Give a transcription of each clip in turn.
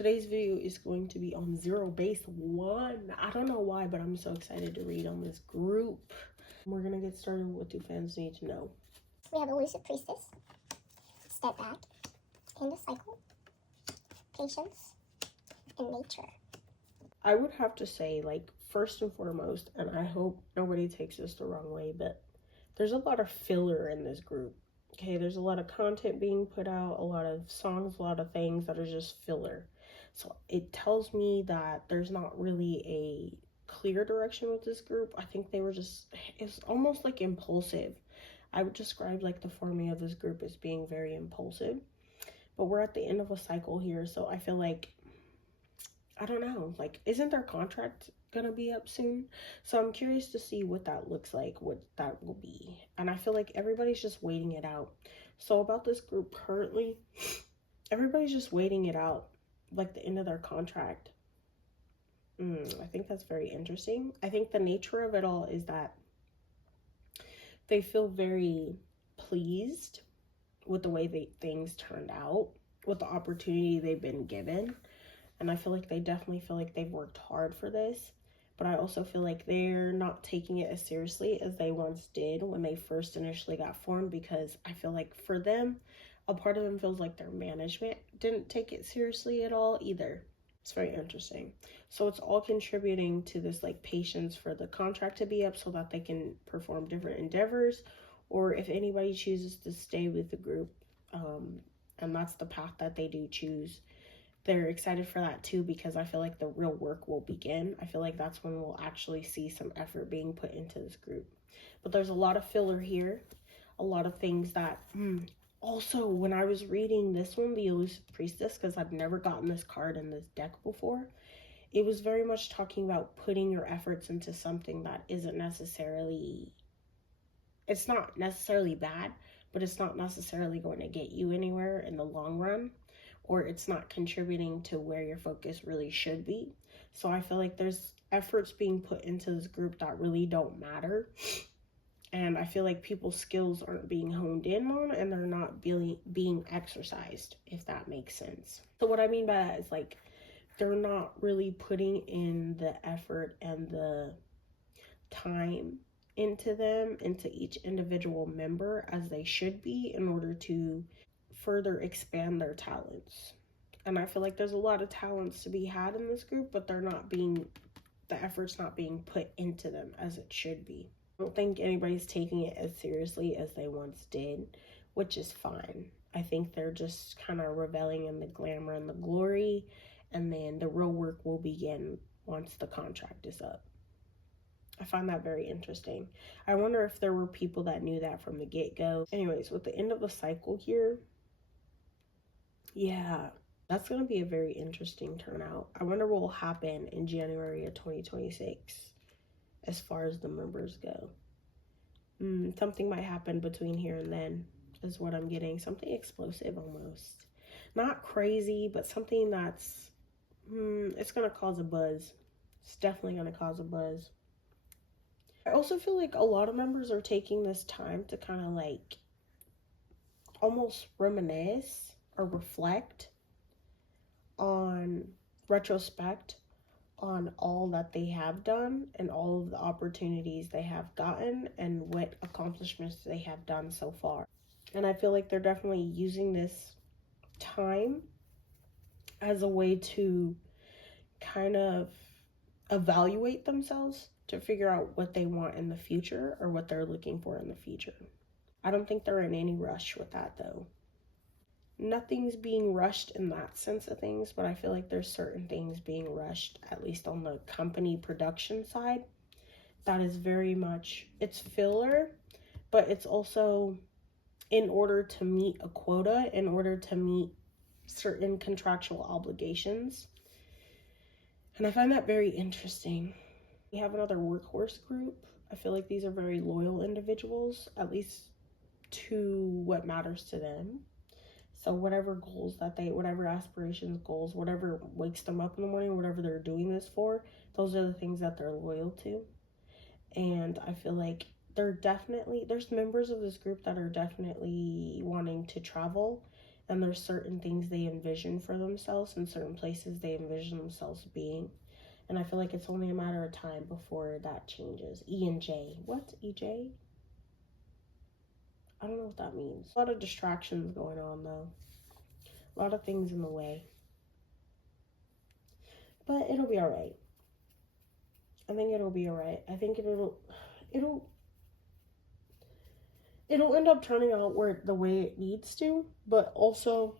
Today's video is going to be on Zerobaseone. I don't know why, but I'm so excited to read on this group. We're gonna get started with what do fans need to know. We have Elusive Priestess, Step Back, End of Cycle, Patience, and Nature. I would have to say, like, first and foremost, and I hope nobody takes this the wrong way, but there's a lot of filler in this group. Okay, there's a lot of content being put out, a lot of songs, a lot of things that are just filler. So it tells me that there's not really a clear direction with this group. I think they were just, it's almost like impulsive. I would describe like the forming of this group as being very impulsive. But we're at the end of a cycle here, so I feel like, I don't know, like, isn't their contract gonna be up soon? So I'm curious to see what that looks like, what that will be. And I feel like everybody's just waiting it out. So about this group currently, everybody's just waiting it out, like the end of their contract. I think that's very interesting. I think the nature of it all is that they feel very pleased with the way things turned out, with the opportunity they've been given. And I feel like they definitely feel like they've worked hard for this. But I also feel like they're not taking it as seriously as they once did when they first initially got formed, because I feel like for them, a part of them feels like their management didn't take it seriously at all either. It's very interesting. So it's all contributing to this like patience for the contract to be up so that they can perform different endeavors, or if anybody chooses to stay with the group, and that's the path that they do choose, they're excited for that too, because I feel like the real work will begin. I feel like that's when we'll actually see some effort being put into this group. But there's a lot of filler here, a lot of things that also, when I was reading this one, the Elusive Priestess, because I've never gotten this card in this deck before, it was very much talking about putting your efforts into something that isn't necessarily, it's not necessarily bad, but it's not necessarily going to get you anywhere in the long run, or it's not contributing to where your focus really should be. So I feel like there's efforts being put into this group that really don't matter. And I feel like people's skills aren't being honed in on, and they're not being exercised, if that makes sense. So what I mean by that is, like, they're not really putting in the effort and the time into them, into each individual member, as they should be, in order to further expand their talents. And I feel like there's a lot of talents to be had in this group, but they're not being, the effort's not being put into them as it should be. I don't think anybody's taking it as seriously as they once did, which is fine. I think they're just kind of reveling in the glamour and the glory, and then the real work will begin once the contract is up. I find that very interesting. I wonder if there were people that knew that from the get-go. Anyways, with the end of the cycle here, yeah, that's going to be a very interesting turnout. I wonder what will happen in January of 2026 as far as the members go. Something might happen between here and then is what I'm getting. Something explosive almost. Not crazy, but something that's, it's going to cause a buzz. It's definitely going to cause a buzz. I also feel like a lot of members are taking this time to kind of like almost reminisce or reflect on, retrospect on all that they have done and all of the opportunities they have gotten and what accomplishments they have done so far. And I feel like they're definitely using this time as a way to kind of evaluate themselves, to figure out what they want in the future or what they're looking for in the future. I don't think they're in any rush with that though. Nothing's being rushed in that sense of things, but I feel like there's certain things being rushed, at least on the company production side. That is very much, it's filler, but it's also in order to meet a quota, in order to meet certain contractual obligations. And I find that very interesting. We have another workhorse group. I feel like these are very loyal individuals, at least to what matters to them. So whatever goals that they, whatever aspirations, goals, whatever wakes them up in the morning, whatever they're doing this for, those are the things that they're loyal to. And I feel like they're definitely, there's members of this group that are definitely wanting to travel and there's certain things they envision for themselves and certain places they envision themselves being. And I feel like it's only a matter of time before that changes. E and J. What's EJ? I don't know what that means. A lot of distractions going on though. A lot of things in the way. But it'll be alright. I think it'll be alright. I think it'll end up turning out the way it needs to, but also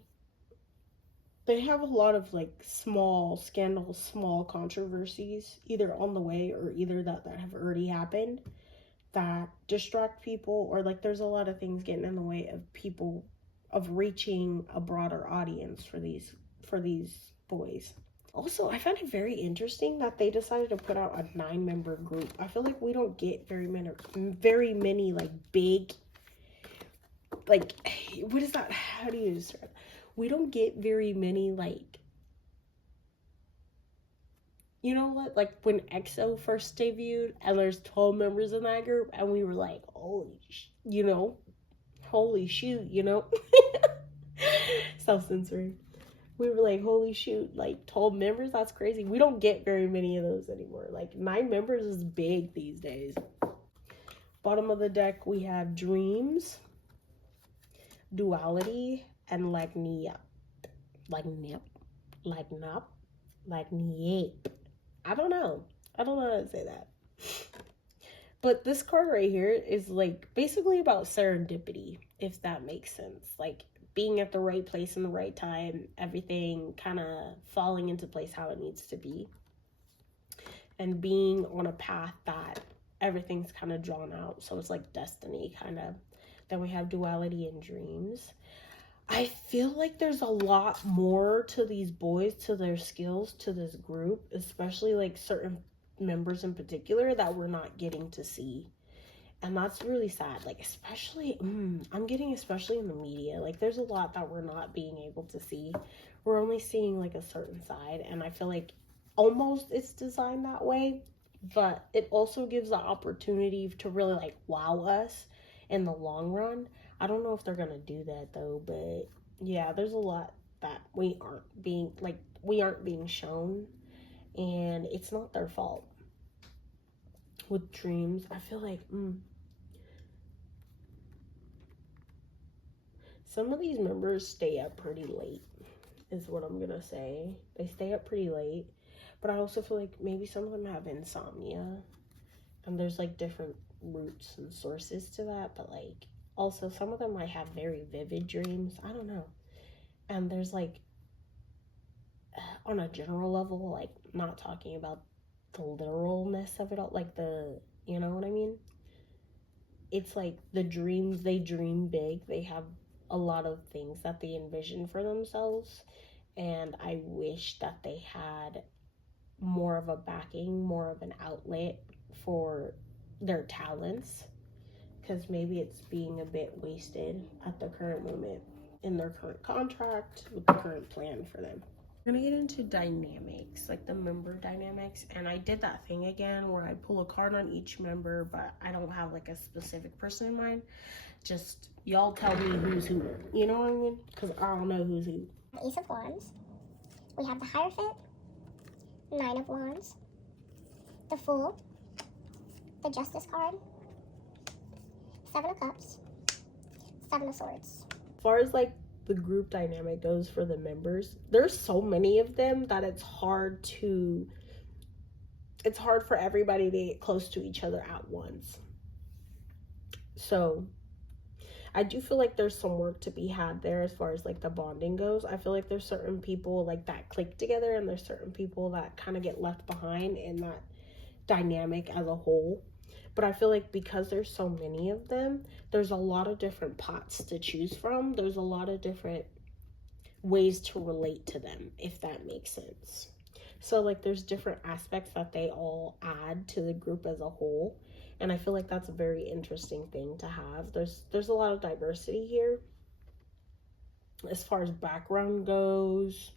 they have a lot of like small scandals, small controversies either on the way or either that have already happened that distract people, or like there's a lot of things getting in the way of people of reaching a broader audience for these boys. Also, I found it very interesting that they decided to put out a 9-member group. I feel like we don't get very many like big, like, what is that? How do you describe it? We don't get very many, like, you know what? Like when EXO first debuted and there's 12 members in that group and we were like, holy shoot, Self-censoring. We were like, holy shoot, like 12 members? That's crazy. We don't get very many of those anymore. Like 9 members is big these days. Bottom of the deck, we have Dreams, Duality, and like Niep. Like Nip. Like Nop. Like Niep. I don't know how to say that. But this card right here is like basically about serendipity, if that makes sense. Like being at the right place in the right time, everything kind of falling into place how it needs to be. And being on a path that everything's kind of drawn out. So it's like destiny kind of. Then we have Duality and Dreams. I feel like there's a lot more to these boys, to their skills, to this group, especially like certain members in particular that we're not getting to see. And that's really sad. Like, especially, I'm getting especially in the media. Like, there's a lot that we're not being able to see. We're only seeing like a certain side. And I feel like almost it's designed that way. But it also gives the opportunity to really like wow us in the long run. I don't know if they're gonna do that though, but yeah, there's a lot that we aren't being shown, and it's not their fault. With Dreams, I feel like some of these members stay up pretty late, is what I'm gonna say. They stay up pretty late, but I also feel like maybe some of them have insomnia, and there's like different roots and sources to that, but like also some of them might have very vivid dreams. I don't know. And there's like on a general level, like not talking about the literalness of it all, like you know what I mean? It's like the dreams, they dream big. They have a lot of things that they envision for themselves, and I wish that they had more of a backing, more of an outlet for their talents, because maybe it's being a bit wasted at the current moment in their current contract with the current plan for them. We're gonna get into dynamics, like the member dynamics, and I did that thing again where I pull a card on each member, but I don't have like a specific person in mind. Just y'all tell me who's who, you know what I mean? Because I don't know who's who. The Ace of Wands. We have the Hierophant, 9 of Wands, the Fool, the Justice card, 7 of Cups, 7 of Swords. As far as like the group dynamic goes for the members, there's so many of them that it's hard for everybody to get close to each other at once. So I do feel like there's some work to be had there as far as like the bonding goes. I feel like there's certain people like that click together, and there's certain people that kind of get left behind in that dynamic as a whole. But I feel like because there's so many of them, there's a lot of different pots to choose from. There's a lot of different ways to relate to them, if that makes sense. So like there's different aspects that they all add to the group as a whole. And I feel like that's a very interesting thing to have. There's a lot of diversity here as far as background goes,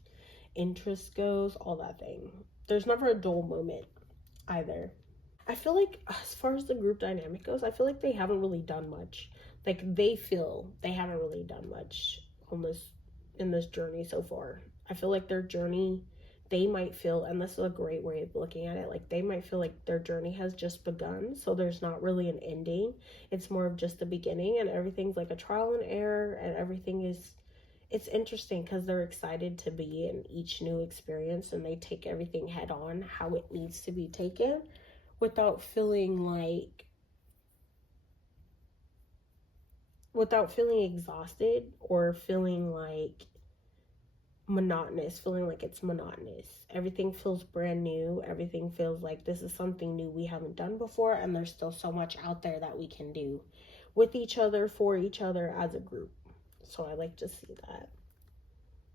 interest goes, all that thing. There's never a dull moment either. I feel like as far as the group dynamic goes, I feel like they haven't really done much. Like they feel they haven't really done much on this in this journey so far. I feel like their journey, they might feel, and this is a great way of looking at it, like they might feel like their journey has just begun, so there's not really an ending. It's more of just the beginning, and everything's like a trial and error, and everything is, it's interesting because they're excited to be in each new experience, and they take everything head on how it needs to be taken without feeling exhausted or feeling like feeling like it's monotonous. Everything feels brand new. Everything feels like this is something new we haven't done before, and there's still so much out there that we can do with each other, for each other, as a group. So I like to see that.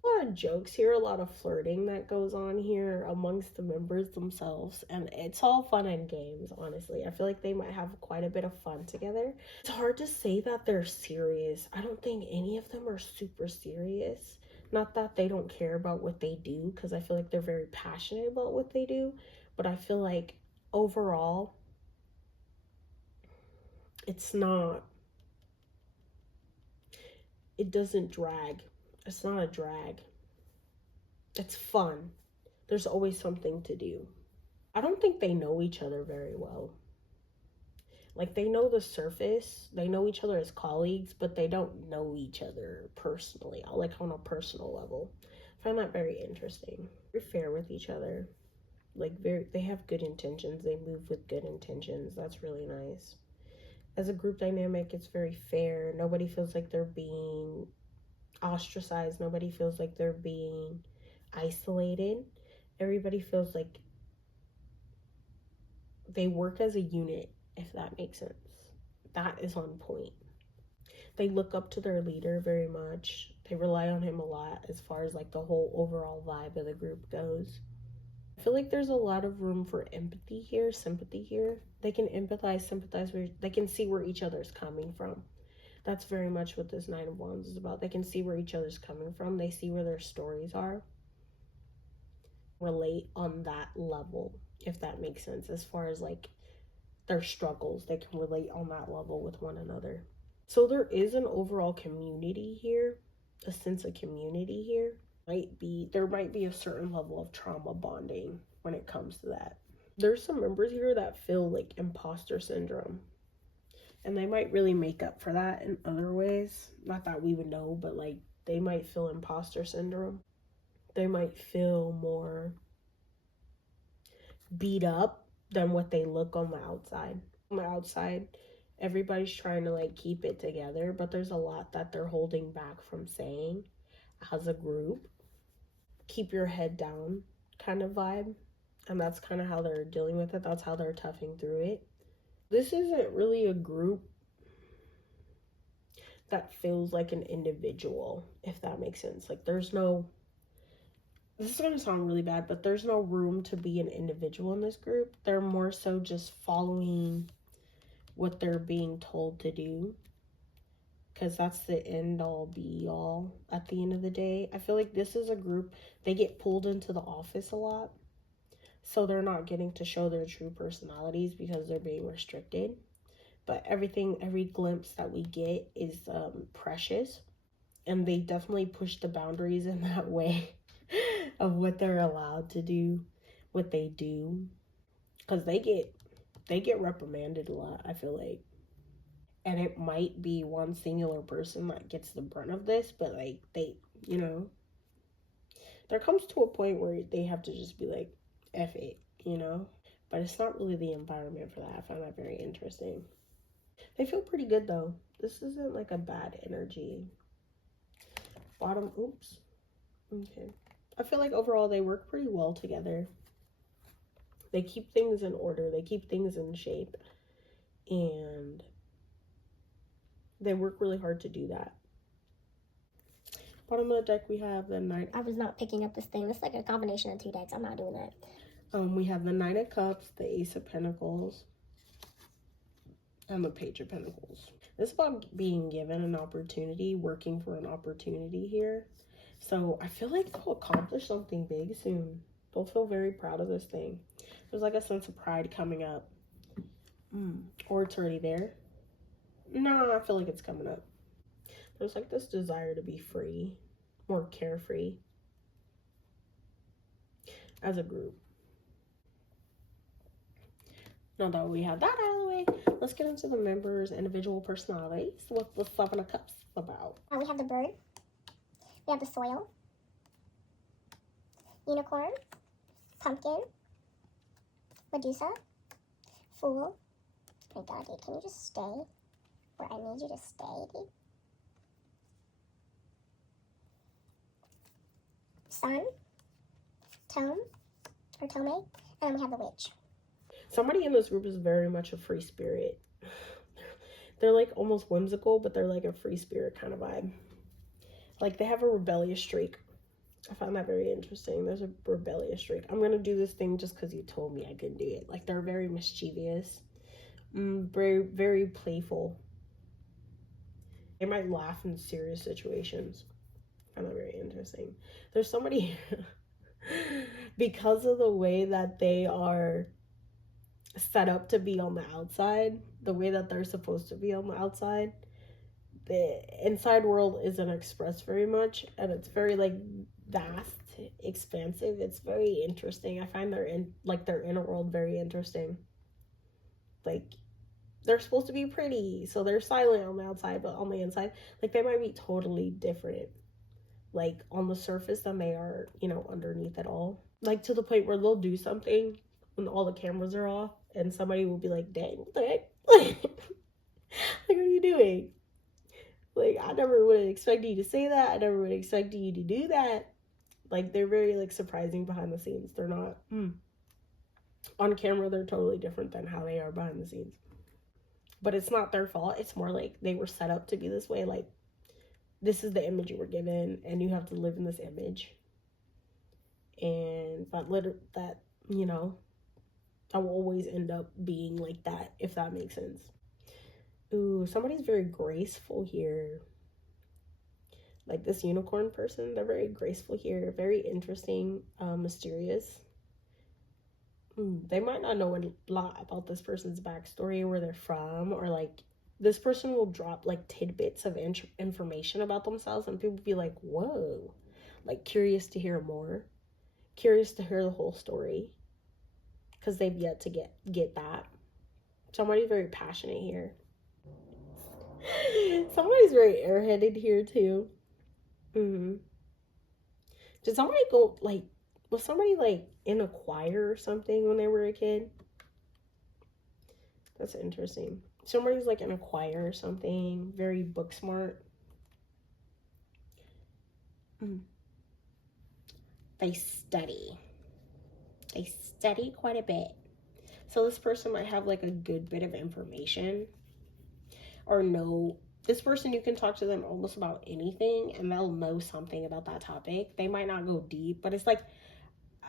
A lot of jokes here, a lot of flirting that goes on here amongst the members themselves, and it's all fun and games. Honestly, I feel like they might have quite a bit of fun together. It's hard to say that they're serious. I don't think any of them are super serious. Not that they don't care about what they do, because I feel like they're very passionate about what they do, but I feel like overall it doesn't drag. It's not a drag. It's fun. There's always something to do. I don't think they know each other very well. Like, they know the surface, they know each other as colleagues, but they don't know each other personally, like on a personal level. I find that very interesting. They're fair with each other. Like, they have good intentions, they move with good intentions. That's really nice. As a group dynamic, it's very fair. Nobody feels like they're being ostracized. Nobody feels like they're being isolated. Everybody feels like they work as a unit, if that makes sense. That is on point. They look up to their leader very much. They rely on him a lot as far as like the whole overall vibe of the group goes. I feel like there's a lot of room for empathy here, sympathy here. They can empathize, sympathize, they can see where each other's coming from. That's very much what this Nine of Wands is about. They can see where each other's coming from. They see where their stories are. Relate on that level, if that makes sense, as far as like their struggles. They can relate on that level with one another. So there is an overall community here, a sense of community here. There might be a certain level of trauma bonding when it comes to that. There's some members here that feel like imposter syndrome, and they might really make up for that in other ways. Not that we would know, but like they might feel imposter syndrome. They might feel more beat up than what they look on the outside. On the outside, everybody's trying to like keep it together, but there's a lot that they're holding back from saying as a group. Keep your head down kind of vibe, and that's kind of how they're dealing with it. That's how they're toughing through it. This isn't really a group that feels like an individual, if that makes sense. Like, this is going to sound really bad, but there's no room to be an individual in this group. They're more so just following what they're being told to do, because that's the end all be all at the end of the day. I feel like this is a group, they get pulled into the office a lot, so they're not getting to show their true personalities because they're being restricted. But every glimpse that we get is precious, and they definitely push the boundaries in that way of what they're allowed to do, what they do, because they get reprimanded a lot, I feel like. And it might be one singular person that gets the brunt of this, but like there comes to a point where they have to just be like, F it, but it's not really the environment for that. I find that very interesting. They feel pretty good though. This isn't like a bad energy. Bottom, oops. Okay. I feel like overall they work pretty well together. They keep things in order. They keep things in shape. And they work really hard to do that. Bottom of the deck, we have the Nine. I was not picking up this thing. This is like a combination of two decks. I'm not doing that. We have the Nine of Cups, the Ace of Pentacles, and the Page of Pentacles. This is about being given an opportunity, working for an opportunity here. So I feel like they'll accomplish something big soon. They'll feel very proud of this thing. There's like a sense of pride coming up. Or it's already there. No, I feel like it's coming up. There's like this desire to be free. more carefree as a group. Now that we have that out of the way, let's get into the members' individual personalities. What's the Seven of Cups about? We have the bird. We have the soil. Unicorn. Pumpkin. Medusa. Fool. Oh my god, dude, can you just stay where I need you to stay, dude? Sun. Tome. Or Tome. And then we have the witch. Somebody in this group is very much a free spirit. They're like almost whimsical, but they're like a free spirit kind of vibe. Like they have a rebellious streak. I found that very interesting. There's a rebellious streak. I'm going to do this thing just because you told me I could do it. Like they're very mischievous. Very, very playful. They might laugh in serious situations. I find that very interesting. There's somebody, because of the way that they are set up to be on the outside, the way that they're supposed to be on the outside, the inside world isn't expressed very much, and it's very like vast, expansive. It's very interesting. I find their inner world very interesting. Like they're supposed to be pretty, so they're silent on the outside, but on the inside, like they might be totally different, like on the surface than they are, you know, underneath it all. Like to the point where they'll do something when all the cameras are off, and somebody will be like, "Dang, what the heck? Like, what are you doing? Like, I never would have expected you to say that. I never would have expected you to do that." Like, they're very, like, surprising behind the scenes. They're not, on camera, they're totally different than how they are behind the scenes. But it's not their fault. It's more like they were set up to be this way. Like, this is the image you were given, and you have to live in this image. And that, you know, I will always end up being like that, if that makes sense. Ooh, somebody's very graceful here. Like this unicorn person, they're very graceful here, very interesting, mysterious. They might not know a lot about this person's backstory or where they're from, or like this person will drop like tidbits of information about themselves, and people be like, whoa, like curious to hear more, curious to hear the whole story, because they've yet to get that. Somebody's very passionate here. Somebody's very airheaded here too. Did somebody go, like, was somebody, like, in a choir or something when they were a kid? That's interesting. Somebody's, like, in a choir or something. Very book smart. They study. They study quite a bit. So this person might have, like, a good bit of information. Or know. This person, you can talk to them almost about anything, and they'll know something about that topic. They might not go deep, but it's like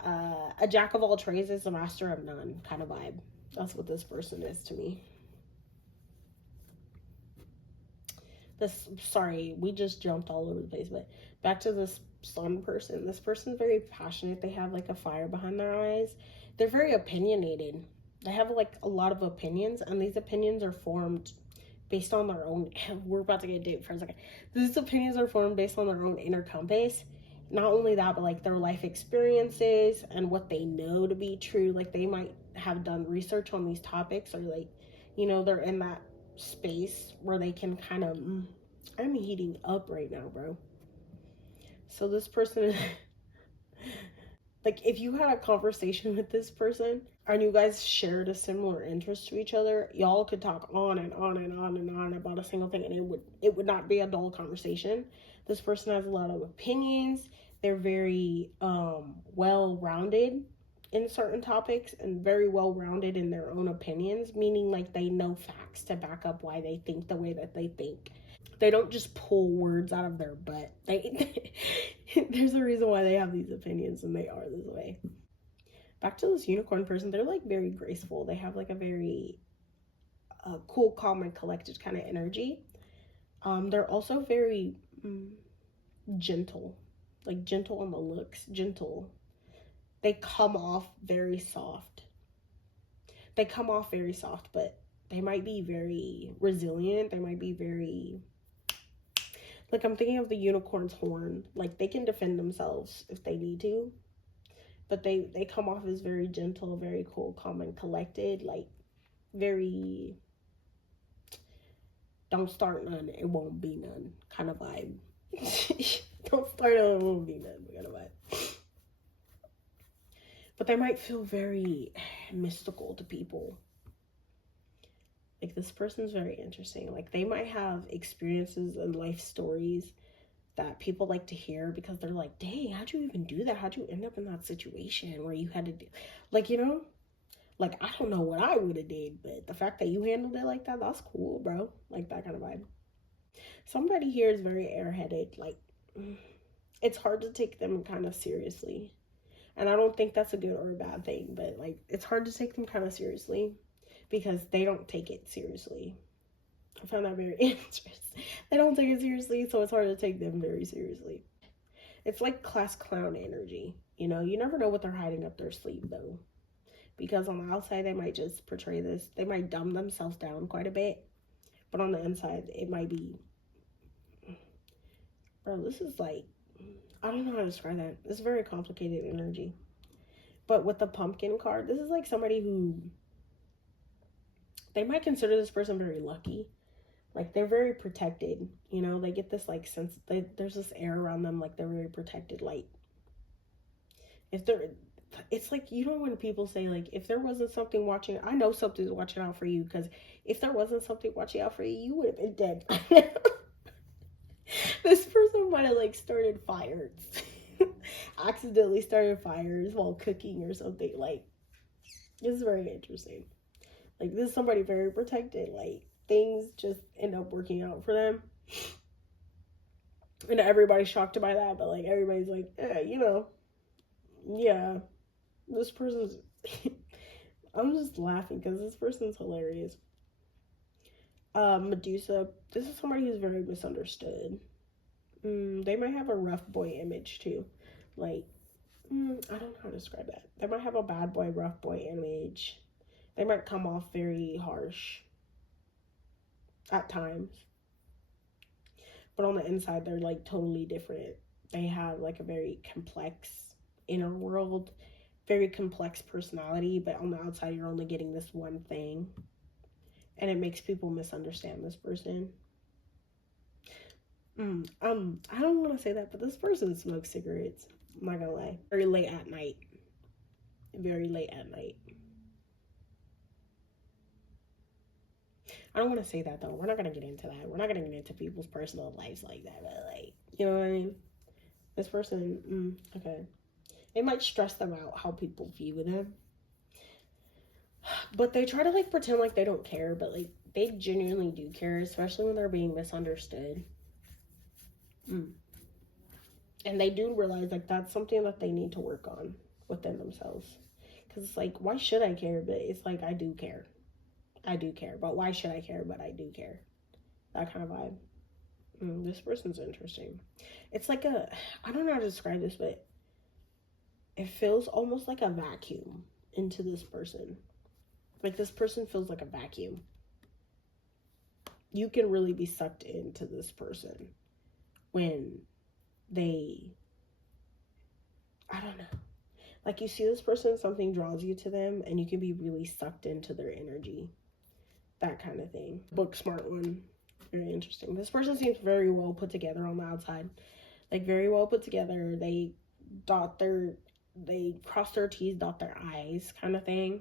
a jack of all trades is a master of none kind of vibe. That's what this person is to me. Sorry, we just jumped all over the place, but back to this sun person. This person's very passionate. They have like a fire behind their eyes. They're very opinionated. They have like a lot of opinions, and these opinions are formed based on their own, we're about to get deep for a second. These opinions are formed based on their own inner compass. Not only that, but like their life experiences and what they know to be true. Like they might have done research on these topics, or like, you know, they're in that space where they can kind of, I'm heating up right now, bro. So this person, like if you had a conversation with this person and you guys shared a similar interest to each other, y'all could talk on and on and on and on about a single thing, and it would not be a dull conversation. This person has a lot of opinions. They're very well-rounded in certain topics, and very well-rounded in their own opinions, meaning like they know facts to back up why they think the way that they think. They don't just pull words out of their butt. There's a reason why they have these opinions, and they are this way. Back to this unicorn person, they're like very graceful. They have like a very cool, calm, and collected kind of energy. They're also very gentle, like gentle on the looks, gentle. They come off very soft. But they might be very resilient. They might be very, Like, I'm thinking of the unicorn's horn. Like, they can defend themselves if they need to, but they come off as very gentle, very cool, calm, and collected. Like, very don't start none, it won't be none kind of vibe. Don't start none, it won't be none kind of vibe. But they might feel very mystical to people. Like, this person's very interesting. Like, they might have experiences and life stories that people like to hear, because they're like, dang, how'd you even do that? How'd you end up in that situation where you had to do, like, you know, like, I don't know what I would have did, but the fact that you handled it like that, that's cool, bro. Like, that kind of vibe. Somebody here is very airheaded. Like, it's hard to take them kind of seriously. And I don't think that's a good or a bad thing, but, like, it's hard to take them kind of seriously because they don't take it seriously. I found that very interesting. They don't take it seriously, so it's hard to take them very seriously. It's like class clown energy. You know, you never know what they're hiding up their sleeve, though. Because on the outside, they might just portray this. They might dumb themselves down quite a bit. But on the inside, it might be... Bro, this is like... I don't know how to describe that. It's very complicated energy. But with the pumpkin card, this is like somebody who... They might consider this person very lucky. Like, they're very protected, you know, they get this, like, sense, there's this air around them, like, they're very protected, like, if they're, it's like, you know, when people say, like, if there wasn't something watching, I know something's watching out for you, because if there wasn't something watching out for you, you would have been dead. This person might have, like, started fires, accidentally started fires while cooking or something, like, this is very interesting. Like, this is somebody very protected, like, things just end up working out for them. And everybody's shocked by that, but, like, everybody's like, you know, yeah, this person's... I'm just laughing because this person's hilarious. Medusa, this is somebody who's very misunderstood. They might have a rough boy image, too. Like, I don't know how to describe that. They might have a bad boy, rough boy image. They might come off very harsh at times, but on the inside they're like totally different. They have like a very complex inner world, very complex personality, but on the outside you're only getting this one thing, and it makes people misunderstand this person. I don't want to say that, but this person smokes cigarettes. I'm not gonna lie. Very late at night. Very late at night. I don't want to say that, though. We're not going to get into that. We're not going to get into people's personal lives like that. But, like, you know what I mean? This person, okay. It might stress them out how people view them. But they try to, like, pretend like they don't care. But, like, they genuinely do care, especially when they're being misunderstood. And they do realize, like, that's something that they need to work on within themselves. Because it's like, why should I care? But it's like, I do care. I do care, but why should I care? But I do care. That kind of vibe. This person's interesting. It's like I don't know how to describe this, but it feels almost like a vacuum into this person. Like, this person feels like a vacuum. You can really be sucked into this person when they, I don't know. Like, you see this person, something draws you to them, and you can be really sucked into their energy. That kind of thing. Book smart one. Very interesting. This person seems very well put together on the outside. Like, very well put together. They cross their T's, dot their I's kind of thing.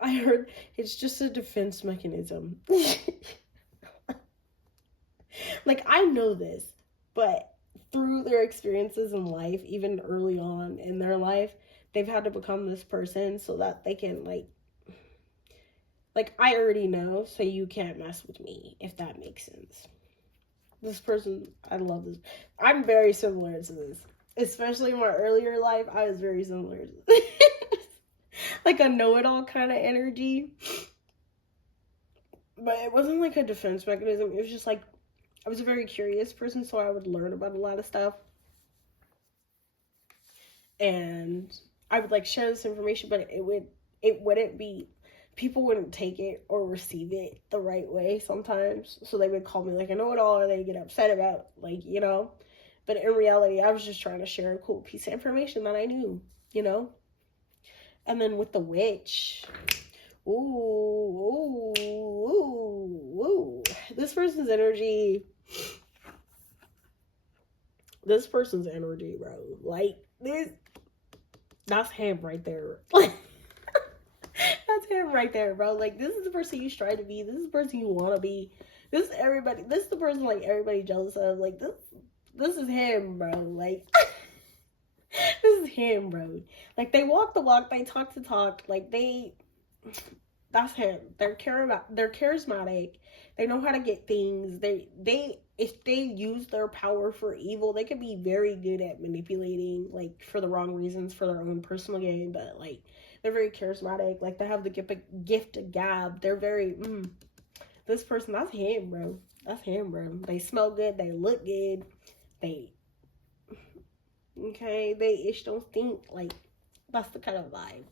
I heard it's just a defense mechanism. Like, I know this, but through their experiences in life, even early on in their life, they've had to become this person so that they can, like, I already know, so you can't mess with me, if that makes sense. This person, I love this. I'm very similar to this. Especially in my earlier life, I was very similar to this. Like a know-it-all kind of energy. But it wasn't like a defense mechanism. It was just like, I was a very curious person, so I would learn about a lot of stuff. And I would, like, share this information, but it wouldn't be people wouldn't take it or receive it the right way sometimes. So they would call me like a know-it-all, or they get upset about, like, you know. But in reality, I was just trying to share a cool piece of information that I knew, you know. And then with the witch, ooh, ooh, ooh, ooh. This person's energy, bro. Like, this, that's him right there. That's him right there, bro. Like, this is the person you strive to be. This is the person you want to be. This is everybody. This is the person, like, everybody jealous of. Like, this is him, bro. Like, this is him, bro. Like, they walk the walk, they talk the talk. Like, that's him. They're charismatic. They know how to get things. If they use their power for evil, they could be very good at manipulating, like, for the wrong reasons, for their own personal gain. But, like, they're very charismatic. Like, they have the gift of gab. They're very, this person, that's him, bro. That's him, bro. They smell good. They look good. They ish don't stink. Like, that's the kind of vibe.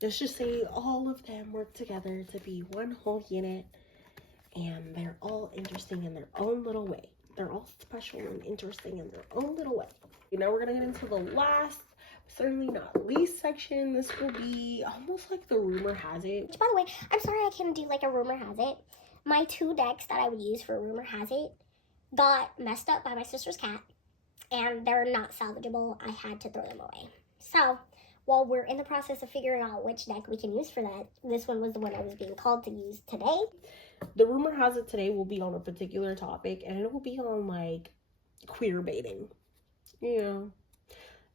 Let's just say all of them work together to be one whole unit, and they're all interesting in their own little way. They're all special and interesting in their own little way. Now we're gonna get into the last, certainly not least section. This will be almost like the rumor has it. Which, by the way, I'm sorry I couldn't do like a rumor has it. My 2 decks that I would use for rumor has it got messed up by my sister's cat, and they're not salvageable. I had to throw them away. So while we're in the process of figuring out which deck we can use for that, this one was the one I was being called to use today. The rumor has it today will be on a particular topic, and it will be on, like, queer baiting. You know,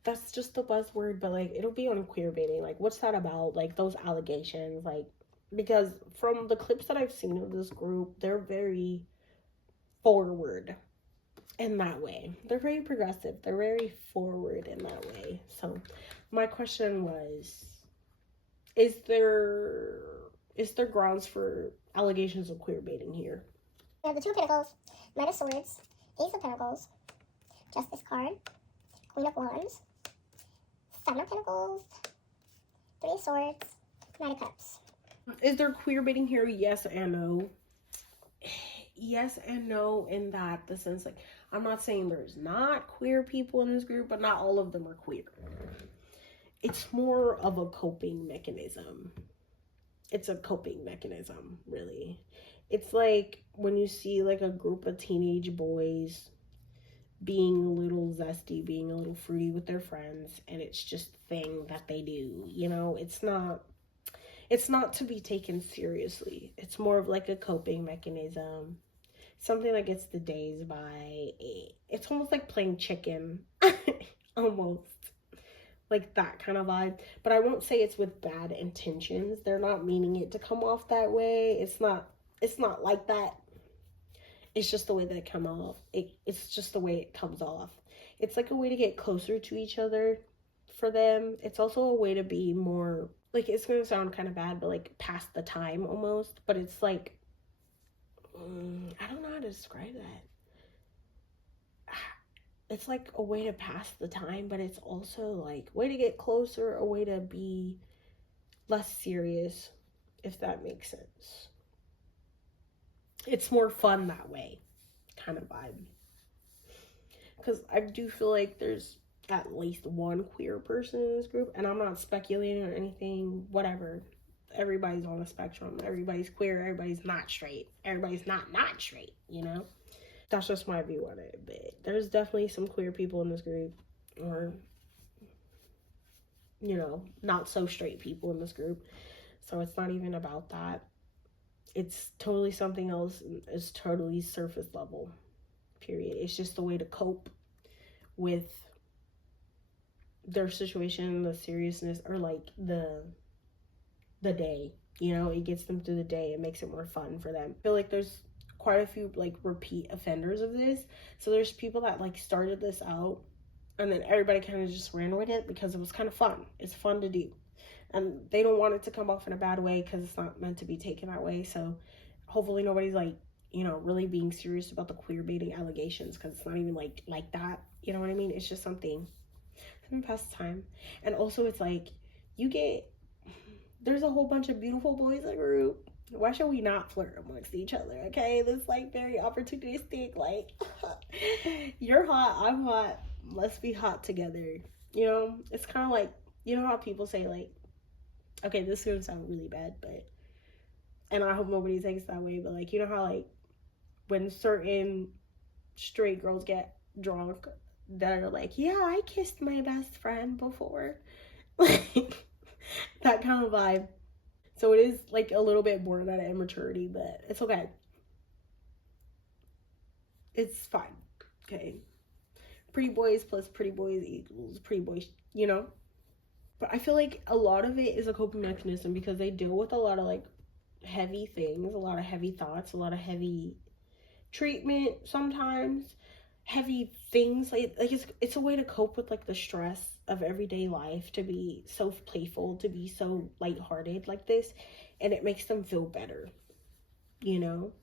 that's just the buzzword, but, like, it'll be on queer baiting. Like, what's that about? Like, those allegations, like, because from the clips that I've seen of this group, they're very forward in that way. They're very progressive. They're very forward in that way. So my question was, is there grounds for allegations of queer baiting here? We have the 2 of Pentacles, Knight of Swords, Ace of Pentacles, Justice card, Queen of Wands, 7 of Pentacles, 3 of Swords, Knight of Cups. Is there queer baiting here? Yes and no. Yes and no, in that the sense, like, I'm not saying there's not queer people in this group, but not all of them are queer. It's more of a coping mechanism. It's a coping mechanism, really. It's like when you see, like, a group of teenage boys being a little zesty, being a little fruity with their friends, and it's just a thing that they do, you know? It's not to be taken seriously. It's more of like a coping mechanism. Something that gets the days by. It's almost like playing chicken. Almost. Like that kind of vibe. But I won't say it's with bad intentions. They're not meaning it to come off that way. It's not like that. It's just the way that it comes off. It's just the way it comes off. It's like a way to get closer to each other for them. It's also a way to be more, like, it's gonna sound kind of bad, but like past the time almost. But it's like, I don't know how to describe that. It's like a way to pass the time, but it's also like a way to get closer, a way to be less serious, if that makes sense. It's more fun that way, kind of vibe. Because I do feel like there's at least one queer person in this group, and I'm not speculating or anything, whatever. Everybody's on a spectrum. Everybody's queer. Everybody's not straight. Everybody's not straight, you know? That's just my view on it. But there's definitely some queer people in this group, or, you know, not so straight people in this group. So it's not even about that. It's totally something else. It's totally surface level, period. It's just a way to cope with their situation, the seriousness, or like the day, you know. It gets them through the day. It makes it more fun for them. I feel like there's quite a few like repeat offenders of this. So there's people that like started this out, and then everybody kind of just ran with it because it was kind of fun. It's fun to do, and they don't want it to come off in a bad way because it's not meant to be taken that way. So hopefully nobody's like, you know, really being serious about the queer baiting allegations, because it's not even like that, you know what I mean? It's just something past time. And also it's like, you get There's a whole bunch of beautiful boys in the group. Why should we not flirt amongst each other? Okay, this like very opportunistic. Like, you're hot, I'm hot. Let's be hot together. You know, it's kind of like, you know how people say like, okay, this is gonna sound really bad, but and I hope nobody takes it that way. But like, you know how like when certain straight girls get drunk, that are like, yeah, I kissed my best friend before, like that kind of vibe. So it is like a little bit born out of immaturity, but it's okay. It's fine. Okay. Pretty boys plus pretty boys equals pretty boys, you know? But I feel like a lot of it is a coping mechanism because they deal with a lot of like heavy things, a lot of heavy thoughts, a lot of heavy treatment sometimes, heavy things. Like it's a way to cope with like the stress of everyday life, to be so playful, to be so lighthearted like this, and it makes them feel better, you know?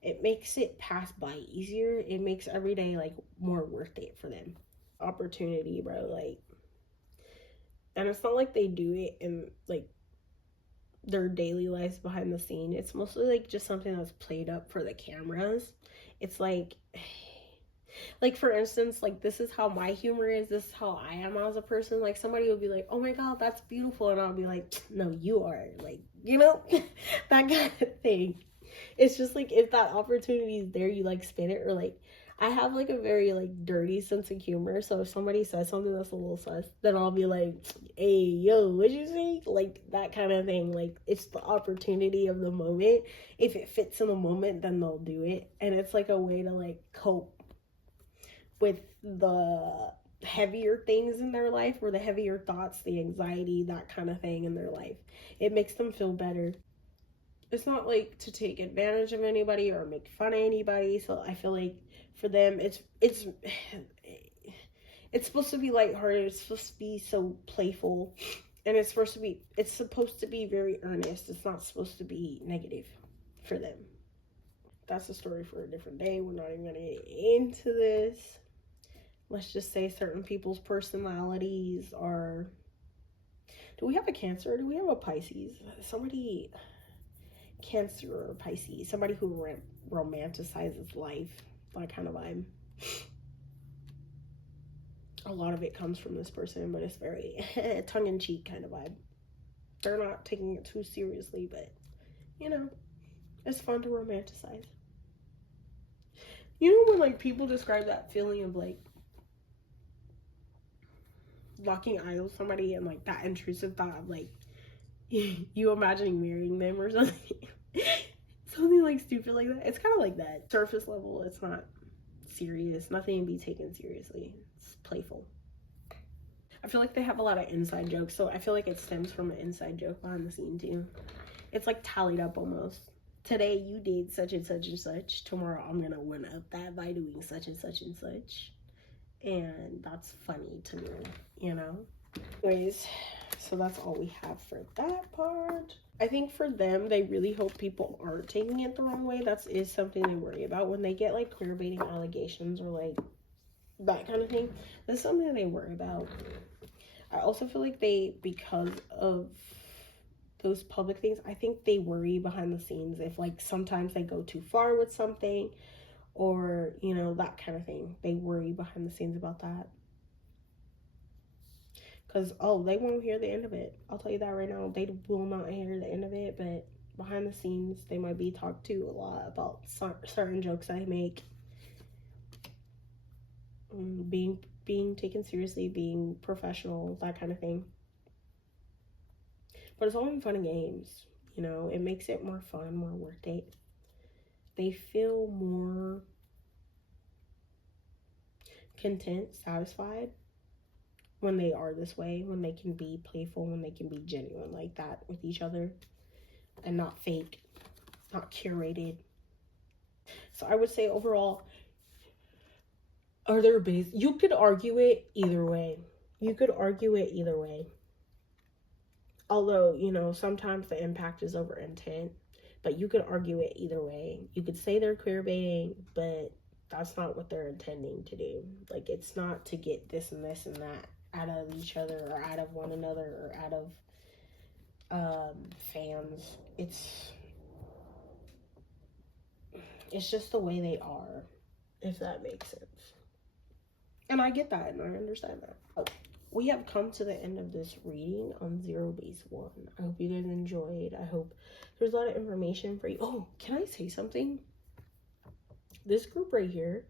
It makes it pass by easier. It makes every day like more worth it for them. Opportunity, bro. Like, and it's not like they do it in like their daily lives behind the scene. It's mostly like just something that's played up for the cameras. It's like for instance, like this is how my humor is, this is how I am as a person. Like somebody will be like, oh my god, that's beautiful, and I'll be like, no, you are, like, you know, that kind of thing. It's just like if that opportunity is there, you like spin it. Or like I have like a very like dirty sense of humor, so if somebody says something that's a little sus, then I'll be like, hey yo, what'd you say, like that kind of thing. Like it's the opportunity of the moment. If it fits in the moment, then they'll do it, and it's like a way to like cope with the heavier things in their life, or the heavier thoughts, the anxiety, that kind of thing in their life. It makes them feel better. It's not like to take advantage of anybody or make fun of anybody. So I feel like for them, it's supposed to be lighthearted. It's supposed to be so playful, and it's supposed to be very earnest. It's not supposed to be negative for them. That's a story for a different day. We're not even gonna get into this. Let's just say certain people's personalities are. Do we have a Cancer? Or do we have a Pisces? Somebody, Cancer or Pisces, somebody who romanticizes life, that kind of vibe. A lot of it comes from this person, but it's very tongue-in-cheek kind of vibe. They're not taking it too seriously, but you know, it's fun to romanticize. You know when like people describe that feeling of like locking eyes with somebody, and like that intrusive thought of like you imagining marrying them or something. Something like stupid like that. It's kind of like that. Surface level, it's not serious. Nothing to be taken seriously. It's playful. I feel like they have a lot of inside jokes, so I feel like it stems from an inside joke behind the scene too. It's like tallied up almost. Today you did such and such and such. Tomorrow I'm gonna one up that by doing such and such and such. And that's funny to me, you know? Anyways, so that's all we have for that part. I think for them, they really hope people aren't taking it the wrong way. That is something they worry about when they get like queer baiting allegations or like that kind of thing. That's something they worry about. I also feel like because of those public things, I think they worry behind the scenes if like sometimes they go too far with something, or you know, that kind of thing. They worry behind the scenes about that. Because, oh, they won't hear the end of it. I'll tell you that right now. They will not hear the end of it, but behind the scenes, they might be talked to a lot about certain jokes I make. Being taken seriously, being professional, that kind of thing. But it's all in fun and games. You know, it makes it more fun, more worth it. They feel more content, satisfied when they are this way, when they can be playful, when they can be genuine like that with each other and not fake, not curated. So I would say overall, are there base? You could argue it either way. You could argue it either way. Although, you know, sometimes the impact is over intent, but you could argue it either way. You could say they're queer baiting, but that's not what they're intending to do. Like, it's not to get this and this and that out of each other, or out of one another, or out of fans. It's just the way they are, if that makes sense. And I get that and I understand that. Oh, we have come to the end of this reading on Zerobaseone. I hope you guys enjoyed. I hope there's a lot of information for you. Oh, can I say something? This group right here,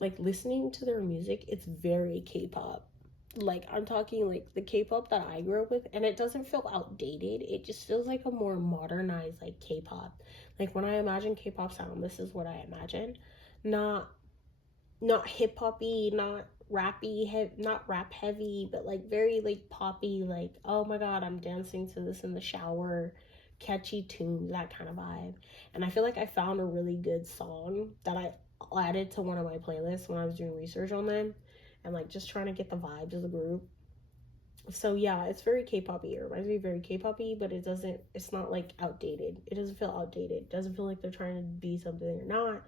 like listening to their music, it's very K-pop. Like I'm talking like the K-pop that I grew up with, and it doesn't feel outdated. It just feels like a more modernized like K-pop. Like when I imagine K-pop sound, this is what I imagine. Not hip hoppy, not rappy, not rap heavy, but like very like poppy. Like oh my god, I'm dancing to this in the shower. Catchy tunes, that kind of vibe. And I feel like I found a really good song that I added to one of my playlists when I was doing research on them, and like just trying to get the vibes of the group. So yeah, it's very K-poppy. It reminds me very K-poppy, but it's not like outdated. It doesn't feel outdated. It doesn't feel like they're trying to be something they're not.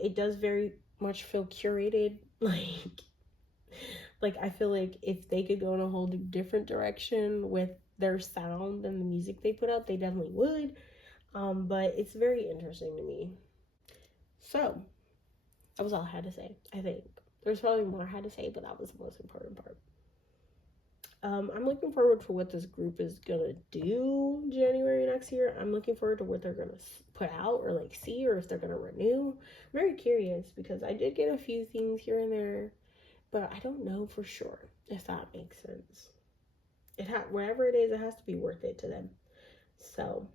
It does very much feel curated. Like I feel like if they could go in a whole different direction with their sound and the music they put out, they definitely would. But it's very interesting to me. So that was all I had to say. I think there's probably more I had to say, but that was the most important part. I'm looking forward to what this group is gonna do January next year. I'm looking forward to what they're gonna put out or like see, or if they're gonna renew. I'm very curious because I did get a few things here and there, but I don't know for sure if that makes sense. Whatever it is, it has to be worth it to them. So,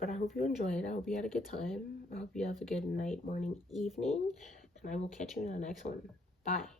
but I hope you enjoyed. I hope you had a good time. I hope you have a good night, morning, evening, and I will catch you in the next one. Bye.